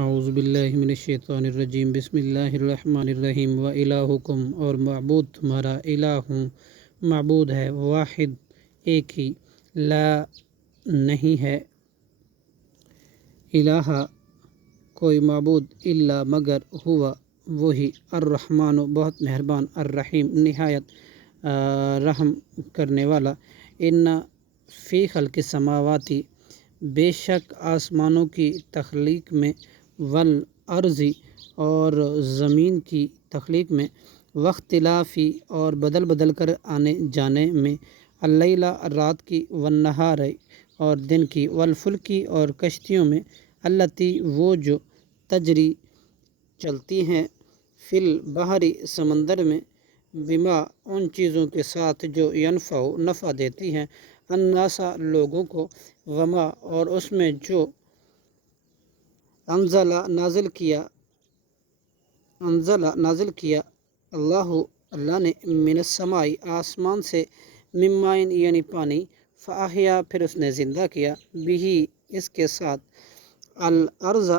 اعوذ باللہ من الشیطان الرجیم، بسم اللہ الرحمن الرحیم۔ و الہکم، اور معبود تمہارا، الہ معبود ہے، واحد ایک ہی، لا نہیں ہے الہ کوئی معبود، الا مگر، ہوا وہی، الرحمن بہت مہربان، الرحیم نہایت رحم کرنے والا۔ ان فی خلق السماواتی، بے شک آسمانوں کی تخلیق میں، والارض اور زمین کی تخلیق میں، واختلافی اور بدل بدل کر آنے جانے میں، اللیل رات کی، والنہار اور دن کی، والفلکی اور کشتیوں میں، التی وہ جو، تجری چلتی ہیں، فی البحر سمندر میں، بما ان چیزوں کے ساتھ جو، ینفع نفع دیتی ہیں، الناس لوگوں کو، وما اور اس میں جو، انزل نازل کیا اللہ نے، من السماء آسمان سے، من ماء یعنی پانی، فاحیا پھر اس نے زندہ کیا، بہ اس کے ساتھ، الارض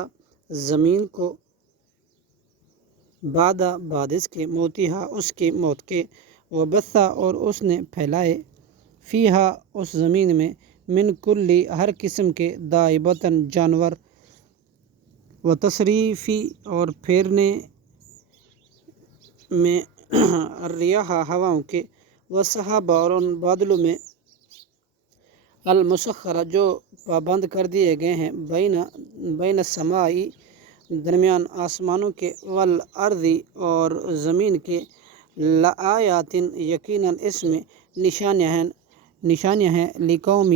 زمین کو، بعد اس کے، موتیہا اس کی موت کے، وبثا اور اس نے پھیلائے، فیہا اس زمین میں، من کلی ہر قسم کے، دابۃ جانور، وتصریفی اور پھیرنے میں، الریاح ہواؤں کے، والسحاب اور ان بادلوں میں، المسخرہ جو پابند کر دیے گئے ہیں، بین السماء درمیان آسمانوں کے، والارض اور زمین کے، لآیات یقیناً اس میں نشانیاں ہیں، لقوم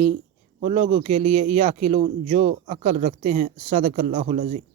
ان لوگوں کے لیے، یعقلون جو عقل رکھتے ہیں۔ صدق اللہ العظیم۔